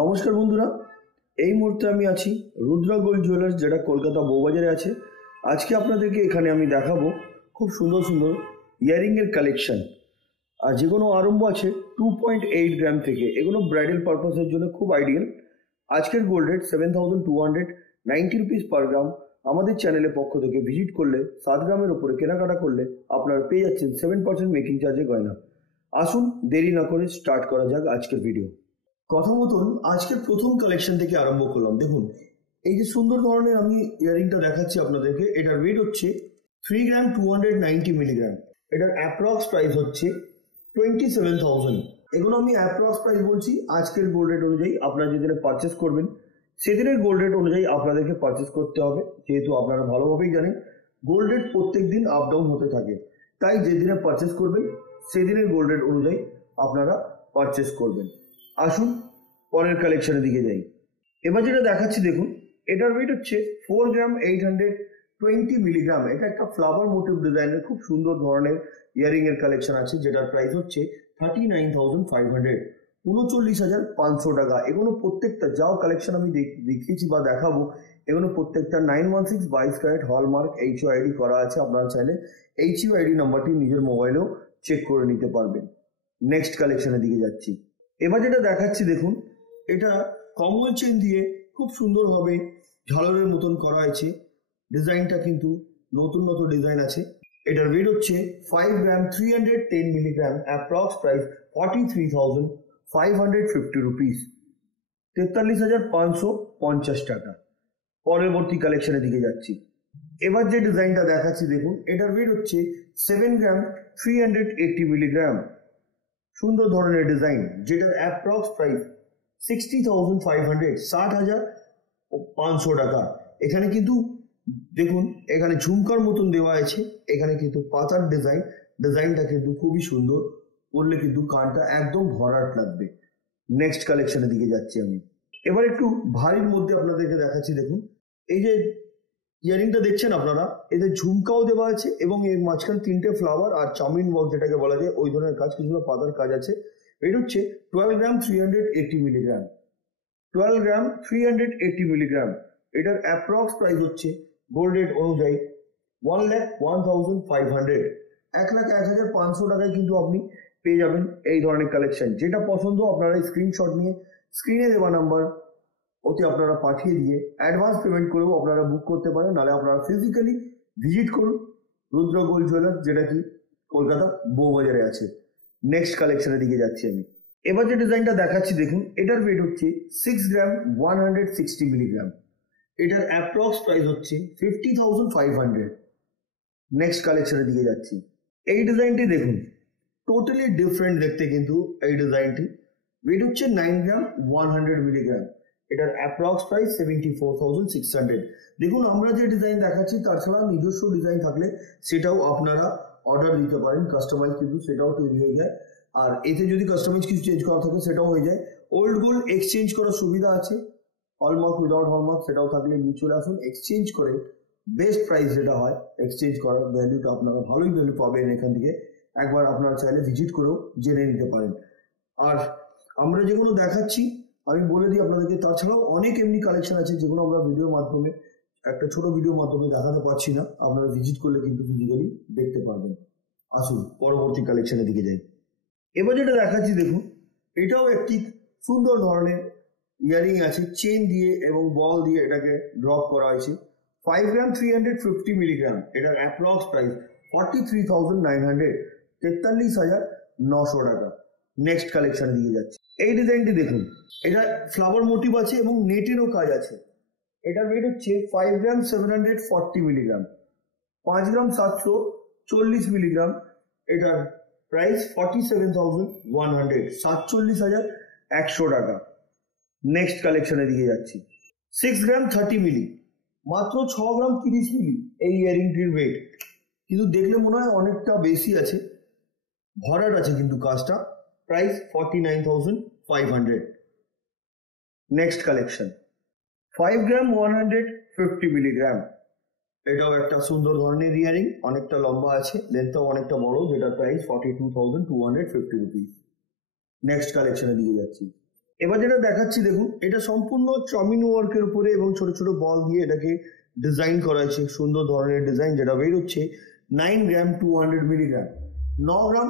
নমস্কার বন্ধুরা, এই মুহূর্তে আমি আছি রুদ্রা গোল্ড জুয়েলার্স, যেটা কলকাতা বউবাজারে আছে। আজকে আপনাদেরকে এখানে আমি দেখাবো খুব সুন্দর সুন্দর ইয়ারিংয়ের কালেকশন। আর যেগুলো আরম্ভ আছে 2.8 গ্রাম থেকে, এগুলো ব্রাইডাল পারপাসের জন্য খুব আইডিয়াল। আজকের গোল্ড রেট 7,290 রুপিস পার গ্রাম। আমাদের চ্যানেলের পক্ষ থেকে ভিজিট করলে 7 গ্রামের ওপরে কেনাকাটা করলে আপনারা পেয়ে যাচ্ছেন 7% মেকিং চার্জে গয়না। আসুন দেরি না করে স্টার্ট করা যাক আজকের ভিডিও। কথা মতন আজকের প্রথম কালেকশন থেকে আরম্ভ করলাম। দেখুন, এই যে সুন্দর ধরনের আমি ইয়ারিংটা দেখাচ্ছি আপনাদেরকে, এটার ওয়েট হচ্ছে 3 গ্রাম 290 মিলিগ্রাম। এটার অ্যাপ্রক্স প্রাইস হচ্ছে 27,000। এগুলো আমি অ্যাপ্রক্স প্রাইস বলছি, আজকের গোল্ড রেট অনুযায়ী আপনারা যেদিনে পারচেস করবেন সেদিনের গোল্ড রেট অনুযায়ী আপনাদেরকে পারচেস করতে হবে। যেহেতু আপনারা ভালোভাবেই জানেন গোল্ড রেট প্রত্যেক দিন আপ ডাউন হতে থাকে, তাই যেদিনে পারচেস করবেন সেদিনের গোল্ড রেট অনুযায়ী আপনারা পারচেস করবেন। আসুন পরের কালেকশনের দিকে যাই। এবার যেটা দেখাচ্ছি দেখুন, এটার ওয়েট হচ্ছে 4 গ্রাম 820 মিলিগ্রাম। এটা একটা ফ্লাওয়ার মোটিভ ডিজাইনের খুব সুন্দর ধরনের ইয়ারিং এর কালেকশন আছে, যেটার প্রাইস হচ্ছে 39,500, 39,500 টাকা। এগুলো প্রত্যেকটা যাও কালেকশন আমি দেখিয়েছি বা দেখাবো, এগুলো প্রত্যেকটা 916 22 ক্যারেট হলমার্ক HUID করা আছে। আপনারা চাইলে HUID নাম্বারটি নিজের মোবাইলেও চেক করে নিতে পারবেন। নেক্সট কালেকশনের দিকে যাচ্ছি। এবার যেটা দেখাচ্ছি দেখুন, এটা কমল চেন দিয়ে খুব সুন্দরভাবে ঝালরের মতন করা হয়েছে। ডিজাইনটা কিন্তু নতুন নতুন ডিজাইন আছে। এটার ওয়েট হচ্ছে 5 গ্রাম 310 মিলিগ্রাম। অ্যাপ্রক্স প্রাইস 43,550 রুপিস, 43,550 টাকা। পরবর্তী কালেকশনের দিকে যাচ্ছি। এবার যে ডিজাইনটা দেখাচ্ছি দেখুন, এটার ওয়েট হচ্ছে 7 গ্রাম 380 মিলিগ্রাম। সুন্দর ধরনের ডিজাইন, যেটার অ্যাপ্রক্স প্রাইস 60,500, 60,500 টাকা। এখানে কিন্তু দেখুন, এখানে ঝুমকার মতন দেওয়া আছে, এখানে কিন্তু পাতার ডিজাইনটা কিন্তু খুবই সুন্দর, পরলে কিন্তু কানটা একদম ভরাট লাগবে। নেক্সট কালেকশনের দিকে যাচ্ছি আমি। এবার একটু ভারীর মধ্যে আপনাদেরকে দেখাচ্ছি দেখুন, এই যে ইয়ারিংটা দেখছেন আপনারা, এতে ঝুমকাও দেওয়া আছে এবং এর মাঝখানে 3টে ফ্লাওয়ার আর চাউমিন ওয়ার্ক যেটাকে বলা যায় ওই ধরনের কাজ, কিছুটা পাতার কাজ আছে। এটা হচ্ছে 12 গ্রাম 380 মিলিগ্রাম। 12 গ্রাম 380 মিলিগ্রাম। এটার অ্যাপ্রক্স প্রাইস হচ্ছে গোল্ড রেট অনুযায়ী 1,01,500, 1,01,500 টাকায় কিন্তু আপনি পেয়ে যাবেন এই ধরনের কালেকশন। যেটা পছন্দ আপনারা স্ক্রিনশট নিয়ে স্ক্রিনে দেওয়া নাম্বার ওতে আপনারা পাঠিয়ে দিয়ে অ্যাডভান্স পেমেন্ট করেও আপনারা বুক করতে পারেন, নাহলে আপনারা ফিজিক্যালি ভিজিট করুন রুদ্রা গোল্ড জুয়েলার্স, যেটা কি কলকাতা বউবাজারে আছে। নেক্সট কালেকশনের দিকে যাচ্ছি আমি। এবার যে ডিজাইনটা দেখাচ্ছি দেখুন, এটার ওয়েট হচ্ছে 6 গ্রাম 160 মিলিগ্রাম। এটার অ্যাপ্রক্স প্রাইস হচ্ছে 50,500। নেক্সট কালেকশনের দিকে যাচ্ছি। এই ডিজাইনটি দেখুন, টোটালি ডিফারেন্ট দেখতে কিন্তু এই ডিজাইনটি। ওয়েট হচ্ছে 9 গ্রাম 100 মিলিগ্রাম। এটার অ্যাপ্রক্স প্রাইস 74,600। দেখুন, আমরা যে ডিজাইন দেখাচ্ছি তার ছাড়া নিজস্ব ডিজাইন থাকলে সেটাও আপনারা অর্ডার দিতে পারেন, কাস্টমাইজ কিন্তু সেটাও তৈরি হয়ে যায়। আর এতে যদি কাস্টমাইজ কিছু চেঞ্জ করা থাকে সেটাও হয়ে যায়। ওল্ড গোল্ড এক্সচেঞ্জ করার সুবিধা আছে, হলমার্ক উইদাউট হলমার্ক সেটাও থাকলে নিয়ে চলে আসুন, এক্সচেঞ্জ করে বেস্ট প্রাইস যেটা হয় এক্সচেঞ্জ করার ভ্যালুটা আপনারা ভালোই ভ্যালু পাবেন এখান থেকে। একবার আপনারা চাইলে ভিজিট করেও জেনে নিতে পারেন। আর আমরা যেগুলো দেখাচ্ছি আমি বলে দিই আপনাদেরকে, তাছাড়াও অনেক এমনি কালেকশন আছে যেগুলো আমরা ভিডিওর মাধ্যমে, একটা ছোট ভিডিওর মাধ্যমে দেখাতে পারছি না। আপনারা ভিজিট করলে কিন্তু ফিজিক্যালি দেখতে পারবেন। আসুন পরবর্তী কালেকশনের দিকে যাই। এবার যেটা দেখাচ্ছি দেখুন, এটাও একটি সুন্দর ধরনের ইয়ারিং আছে, চেন দিয়ে এবং বল দিয়ে এটাকে ড্রপ করা হয়েছে। 5 গ্রাম 350 মিলিগ্রাম। এটার অ্যাপ্রক্স প্রাইস 43,900, 43,900 টাকা। নেক্সট কালেকশনের দিকে যাচ্ছে। এই ডিজাইনটি দেখুন, এটা ফ্লাওয়ার মোটিভ আছে এবং নেটেরও কাজ আছে। এটার ওয়েট হচ্ছে 5 গ্রাম 740 মিলিগ্রাম। 5 গ্রাম 740 মিলিগ্রাম। এটার প্রাইস 47,100, 47,100 টাকা। নেক্সট কালেকশনের দিকে যাচ্ছি। 6 গ্রাম 30 মিলি, মাত্র 6 গ্রাম 30 মিলি এই ইয়ারিংটির ওয়েট, কিন্তু দেখলে মনে হয় অনেকটা বেশি আছে, ভরাট আছে কিন্তু কাজটা। প্রাইস 49,500। নেক্সট কালেকশন 5 গ্রাম 150 মিলিগ্রাম। এটাও একটা সুন্দর ধরনের ইয়ারিং, অনেকটা লম্বা আছে, লেন্থটাও অনেকটা বড়, যেটার প্রাইস 42,250 রুপিস। নেক্সট কালেকশনের দিকে যাচ্ছি। এবার যেটা দেখাচ্ছি দেখুন, এটা সম্পূর্ণ চাউমিন ওয়ার্কের উপরে এবং ছোট ছোট বল দিয়ে এটাকে ডিজাইন করা হয়েছে। সুন্দর ধরনের ডিজাইন, যেটা ওয়েট হচ্ছে 9 গ্রাম 200 মিলিগ্রাম, 9 গ্রাম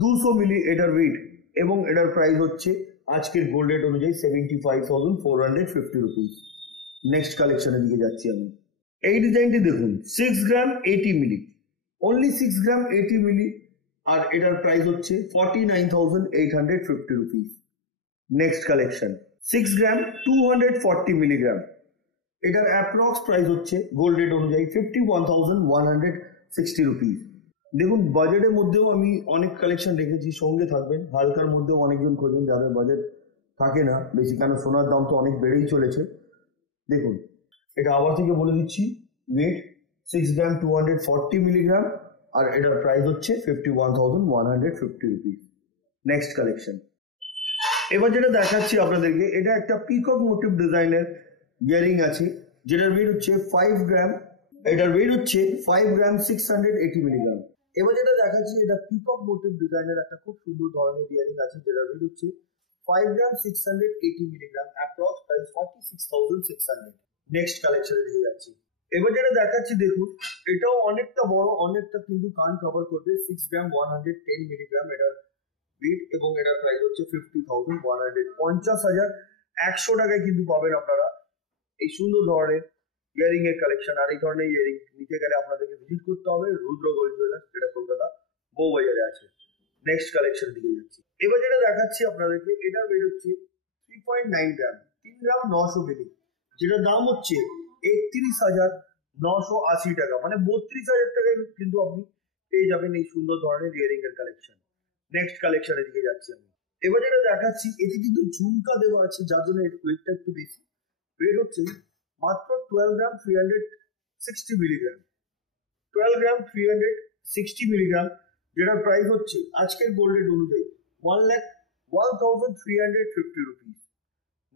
200 মিলি এটার ওয়েট, এবং এটার প্রাইস হচ্ছে আজকের গোল্ড রেট অনুযায়ী 75,450 রুপিস। নেক্সট কালেকশনের দিকে যাচ্ছি আমি। এই ডিজাইনটি দেখুন, 6 গ্রাম 80 মিলি, অনলি 6 গ্রাম 80 মিলি, আর এটার প্রাইস হচ্ছে 49,850 রুপিস। নেক্সট কালেকশন 6 গ্রাম 240 মিলিগ্রাম, এটার অ্যাপ্রক্স প্রাইস হচ্ছে গোল্ড রেট অনুযায়ী 51,160 রুপিস। দেখুন, বাজেটের মধ্যেও আমি অনেক কালেকশন রেখেছি, সঙ্গে থাকবেন। হালকার মধ্যেও অনেকজন খোঁজেন যাদের বাজেট থাকে না বেশি, কেন সোনার দাম তো অনেক বেড়েই চলেছে। দেখুন, এটা আবার থেকে বলে দিচ্ছি, ওয়েট 6 গ্রাম 240 মিলিগ্রাম, আর এটার প্রাইস হচ্ছে 51,150 রুপিস। Next collection. এবার যেটা দেখাচ্ছি আপনাদেরকে, এটা একটা পিকক মোটিভ ডিজাইনের ইয়ারিং আছে, যেটার ওয়েট হচ্ছে 5 গ্রাম, এটার ওয়েট হচ্ছে 5 গ্রাম 680 মিলিগ্রাম। এবার যেটা দেখাচ্ছি, এটা পিকক মোটিভ ডিজাইনের একটা খুব সুন্দর ধরনের ইয়ারিং আছে, যেটার ওয়েট হচ্ছে 5 গ্রাম 680 মিলিগ্রাম, অ্যাপ্রক্স প্রাইস 46,600। নেক্সট কালেকশনে দিয়ে যাচ্ছি। এবার যেটা দেখাচ্ছি দেখুন, এটাও অনেকটা বড়, অনেকটা কিন্তু কান কভার করবে। 6 গ্রাম 110 মিলিগ্রাম এটার ওয়েট, এবং এটার প্রাইস হচ্ছে 50,100, 50,100 টাকায় কিন্তু পাবেন আপনারা এই সুন্দর ধরনের ইয়ারিং এর কালেকশন। আর এই ধরনের ইয়ারিং নিতে গেলে আপনাদেরকে ভিজিট করতে হবে রুদ্র গোল্ড জুয়েলার্স, যেটা কলকাতা বউবাজারে আছে। নেক্সট কালেকশন দিকে যাচ্ছি। এবার যেটা দেখাচ্ছি আপনাদেরকে, এটার ওয়েট হচ্ছে 3.9 গ্রাম, 3 গ্রাম 900 মিলি, যেটার দাম হচ্ছে 31,980 টাকা, মানে 32,000 টাকায় কিন্তু আপনি পেয়ে যাবেন এই সুন্দর ধরনের ইয়ারিং এর কালেকশন। নেক্সট কালেকশনের দিকে যাচ্ছি আমি। এবার যেটা দেখাচ্ছি, এতে কিন্তু ঝুমকা দেওয়া আছে, যার জন্য এর ওয়েটটা একটু বেশি। ওয়েট হচ্ছে মাত্র 12 গ্রাম 360 মিলিগ্রাম, 12 গ্রাম 360 মিলিগ্রাম, যেটার প্রাইস হচ্ছে আজকের গোল্ড রেট অনুযায়ী 1,01,350 রুপিস।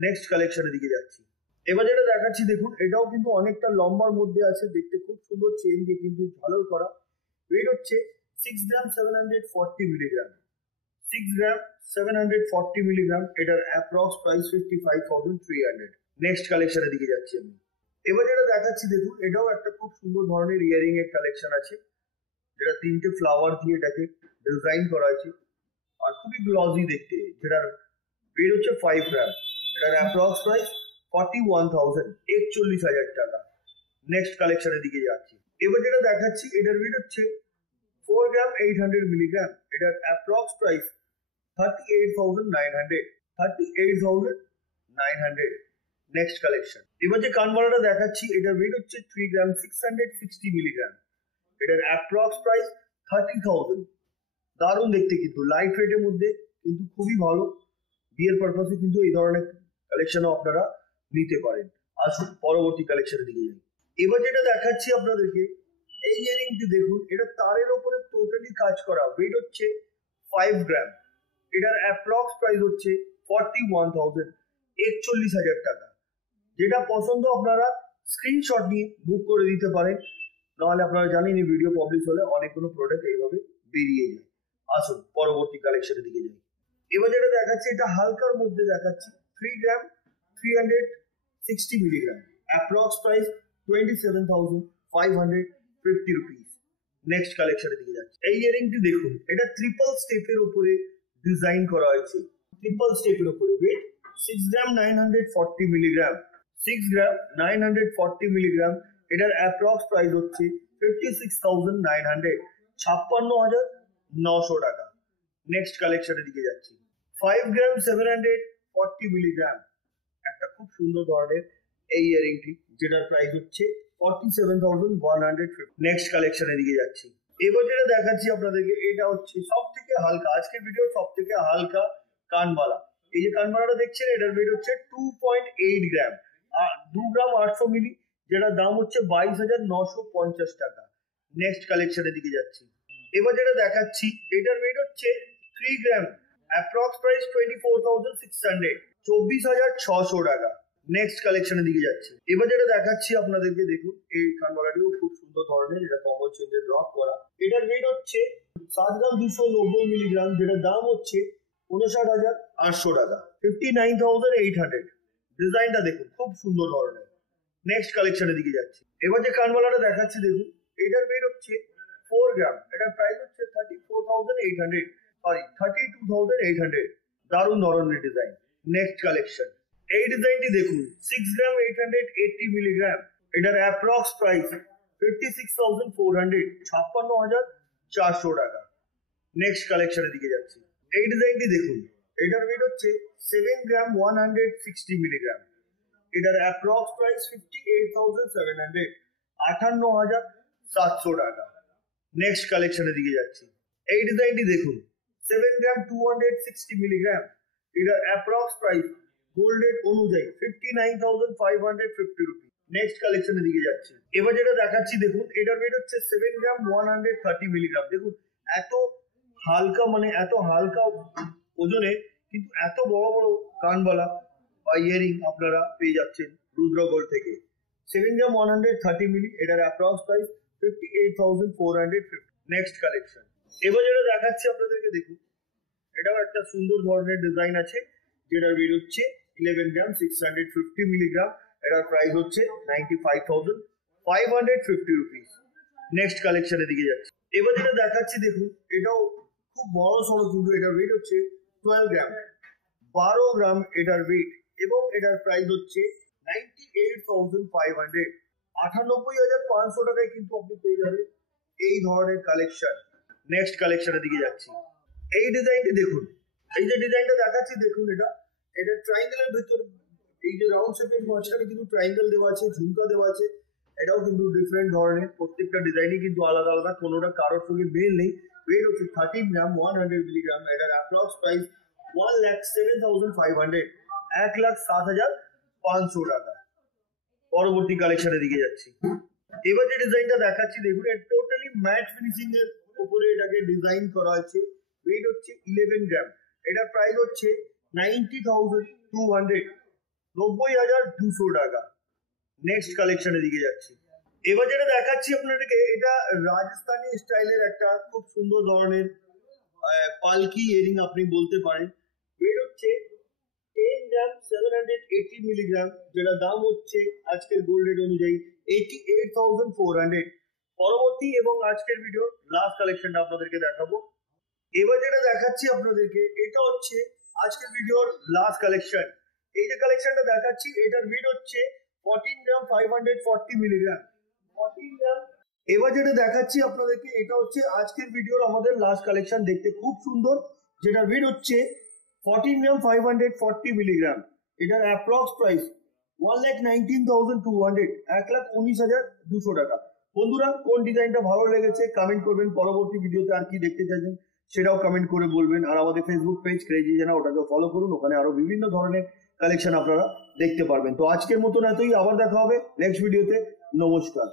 নেক্সট কালেকশনের দিকে যাচ্ছি। এবার যেটা দেখাচ্ছি দেখুন, এটাও কিন্তু অনেকটা লম্বার মধ্যে আছে, দেখতে খুব সুন্দর, চেন দিয়ে কিন্তু ঝালর করা। ওয়েট হচ্ছে 6 গ্রাম 740 মিলিগ্রাম, 6 গ্রাম 740 মিলিগ্রাম, এটার অ্যাপ্রক্স প্রাইস 55,300। নেক্সট কালেকশনের দিকে যাচ্ছি আমি। এবার যেটা দেখাচ্ছি দেখুন, এটাও একটা খুব সুন্দর ধরনের ইয়ারিং এর কালেকশন আছে, যেটা 3টে ফ্লাওয়ার দিয়ে এটাকে ডিজাইন করা হয়েছে, আর খুবই গ্লজি দেখতে। যেটার ওয়েট হচ্ছে 5 গ্রাম, এটার অ্যাপ্রক্স প্রাইস 41,000, 41,000 টাকা। নেক্সট কালেকশনের দিকে যাচ্ছি। এবার যেটা দেখাচ্ছি, এটার ওয়েট হচ্ছে 4 গ্রাম 800 মিলিগ্রাম, এটার অ্যাপ্রক্স প্রাইস 38,900, 38,900। Next collection. এবার যে কানবালাটা দেখাচ্ছি, এটার ওয়েট হচ্ছে 3 গ্রাম 660 মিলিগ্রাম, এটার অ্যাপ্রক্স প্রাইস 30,000। দারুণ দেখতে, কিন্তু লাইট ওয়েটের মধ্যে, কিন্তু খুবই ভালো। বিয়ের পারপাসে কিন্তু এই ধরনের কালেকশনও আপনারা নিতে পারেন। আসুন পরবর্তী কালেকশনের দিকে যাই। এবার যেটা দেখাচ্ছি আপনাদেরকে, এই ইয়ারিংটি দেখুন, এটা তারের ওপরে টোটালি কাজ করা। ওয়েট হচ্ছে 5 গ্রাম, এটার অ্যাপ্রক্স প্রাইস হচ্ছে 41,000, 41,000 টাকা। যেটা পছন্দ আপনারা স্ক্রিনশট নিয়ে বুক করে দিতে পারেন, নাহলে আপনারা জানেন এই ভিডিও পাবলিশ হলে অনেকগুলো প্রোডাক্ট এইভাবে বেরিয়ে যায়। আসুন পরবর্তী কালেকশনের দিকে যাই। এবার যেটা দেখাচ্ছি, এটা হালকার মধ্যে দেখাচ্ছি, 3 গ্রাম 360 milligram, approx price 27,550 rupees. Next কালেকশনের দিকে যাচ্ছি। এই ইয়ারিংটি দেখুন, এটা ট্রিপল স্টেপের উপরে ডিজাইন করা হয়েছে, ট্রিপল স্টেপের উপরে। ওয়েট 6 গ্রাম 940 মিলিগ্রাম, 6 গ্রাম 940 মিলিগ্রাম, এটার অ্যাপ্রক্স প্রাইস হচ্ছে 56,900, 56,900 টাকা। নেক্সট কালেকশনের দিকে যাচ্ছি। 5 গ্রাম 740 মিলিগ্রাম, একটা খুব সুন্দর ধরনের এই ইয়ারিংটি, যেটার প্রাইস হচ্ছে 47,150। নেক্সট কালেকশনের দিকে যাচ্ছি। এবার যেটা দেখাচ্ছি আপনাদেরকে, এটা হচ্ছে সব থেকে হালকা, আজকের ভিডিওর সব থেকে হালকা কানবালা। এই যে কানবালাটা দেখছেন, এটার ওয়েট হচ্ছে 2.8 গ্রাম, 2 গ্রাম 800 মিলি, যেটার দাম হচ্ছে 22,950 টাকা। নেক্সট কালেকশনের দিকে যাচ্ছি। এবার যেটা দেখাচ্ছি, এটার ওয়েট হচ্ছে 3 গ্রাম, অ্যাপ্রক্স প্রাইস 24,600, 24,600 টাকা। নেক্সট কালেকশনের দিকে যাচ্ছি। এবার যেটা দেখাচ্ছি আপনাদেরকে দেখুন, এই কানবালাটিও খুব সুন্দর ধরনের, এটা কমল চেঞ্জের ড্রপ করা। এটার ওয়েট হচ্ছে 7 গ্রাম 290 মিলিগ্রাম, যেটার দাম হচ্ছে 59,800 টাকা, 59,800। ডিজাইনটা দেখুন খুব সুন্দর ধরনের। নেক্সট কালেকশনের দিকে যাচ্ছি। এবার যে কানবালাটা দেখাচ্ছি দেখুন, এটার ওয়েট হচ্ছে 4 গ্রাম, এটার প্রাইস হচ্ছে 34,800, সরি 32,800। দারুণ ধরনের ডিজাইন। নেক্সট কালেকশন, এই ডিজাইনটি দেখুন, 6 গ্রাম 880 মিলিগ্রাম, এটার অ্যাপ্রক্স প্রাইস 56,400, 56,400 টাকা। নেক্সট কালেকশনের দিকে যাচ্ছি। এই ডিজাইনটি দেখুন, এটার ওয়েট হচ্ছে 7 গ্রাম 160 মিলিগ্রাম, এটার অ্যাপ্রক্স প্রাইস 58,700, 58,700 টাকা। নেক্সট কালেকশনের দিকে যাচ্ছি। এই ডিজাইনটি দেখুন, 7 গ্রাম 260 মিলিগ্রাম, এটার অ্যাপ্রক্স প্রাইস গোল্ড রেট অনুযায়ী 59,550 রুপি। নেক্সট কালেকশনের দিকে যাচ্ছি। এবার যেটা দেখাচ্ছি দেখুন, এটার ওয়েট হচ্ছে 7 গ্রাম 130 মিলিগ্রাম। দেখুন এত হালকা, মানে এত হালকা ওজনে কিন্তু এত বড় বড় কানবালা বা ইয়ারিং আপনারা পেয়ে যাচ্ছেন রুদ্র গোল্ড থেকে। 7 গ্রাম 130 মিলি, এটার অ্যাপ্রক্স প্রাইস 58,450। Next collection. এবার যেটা দেখাচ্ছি আপনাদেরকে দেখুন, এটাও একটা সুন্দর ধরনের ডিজাইন আছে, যেটার ওয়েট হচ্ছে 11 গ্রাম 650 মিলিগ্রাম, এটার প্রাইস হচ্ছে 95,550 রুপিস। নেক্সট কালেকশনের দিকে যাচ্ছে। এবার যেটা দেখাচ্ছি দেখুন, এটাও খুব বড় সড়ো, কিন্তু এটার ওয়েট হচ্ছে 12 গ্রাম, 12 গ্রাম এটার ওয়েট, এবং এটার প্রাইস হচ্ছে 98,500, 98,500 টাকায় কিন্তু আপনি পেয়ে যাবেন এই ধরনের কালেকশন। নেক্সট কালেকশনের দিকে যাচ্ছি। এই ডিজাইনটি দেখুন, এই যে ডিজাইনটা দেখাচ্ছি দেখুন, এটা ট্রায়াঙ্গেলের ভিতর এই যে রাউন্ড শেপের মাঝখানে কিন্তু ট্রায়াঙ্গেল দেওয়া আছে, ঝুমকা দেওয়া আছে। এটাও কিন্তু ডিফারেন্ট ধরনের, প্রত্যেকটা ডিজাইনই কিন্তু আলাদা আলাদা, কোনোটা কারোর সঙ্গে মিল নেই। ওয়েট হচ্ছে 13 গ্রাম 100 মিলিগ্রাম, এটার অ্যাপ্রক্স প্রাইস 1,07,500, 1,07,500 টাকা। পরবর্তী কালেকশনের দিকে যাচ্ছি। এবার যে ডিজাইনটা দেখাচ্ছি দেখুন, এটা টোটালি ম্যাট ফিনিশিং এর উপরে এটাকে ডিজাইন করা হয়েছে। ওয়েট হচ্ছে 11 গ্রাম, এটার প্রাইস হচ্ছে 90,200, 90,200 টাকা। নেক্সট কালেকশনের দিকে যাচ্ছি। এবার যেটা দেখাচ্ছি আপনাদেরকে, এটা রাজস্থানি স্টাইলের একটা খুব সুন্দর ধরনের পালকি ইয়ারিং আপনি বলতে পারেন। ওয়েট হচ্ছে 10 গ্রাম 780 মিলিগ্রাম, যেটা দাম হচ্ছে আজকের গোল্ড রেট অনুযায়ী 88,400। পরবর্তী এবং আজকের ভিডিও লাস্ট কালেকশনটা আপনাদেরকে দেখাবো। এবার যেটা দেখাচ্ছি আপনাদেরকে, এটা হচ্ছে আজকের ভিডিওর লাস্ট কালেকশন। এই যে কালেকশনটা দেখাচ্ছি, এটার ওয়েট হচ্ছে 14 গ্রাম 540 মিলিগ্রাম, 14 গ্রাম। এবার যেটা দেখাচ্ছি আপনাদেরকে, এটা হচ্ছে আজকের ভিডিওর আমাদের লাস্ট কালেকশন। দেখতে খুব সুন্দর, যেটার ওয়েট হচ্ছে 14 গ্রাম 540 মিলিগ্রাম, এটার অ্যাপ্রক্স প্রাইস 1,19,200, 1,19,200 টাকা। বন্ধুরা, কোন ডিজাইনটা ভালো লেগেছে কমেন্ট করবেন। পরবর্তী ভিডিওতে আর কি দেখতে চাইছেন সেটাও কমেন্ট করে বলবেন। আর আমাদের ফেসবুক পেজ ক্রেজি জানা, ওটাকে ফলো করুন, ওখানে আরো বিভিন্ন ধরনের কালেকশন আপনারা দেখতে পারবেন। তো আজকের মতন এতই, আবার দেখা হবে নেক্সট ভিডিওতে। নমস্কার।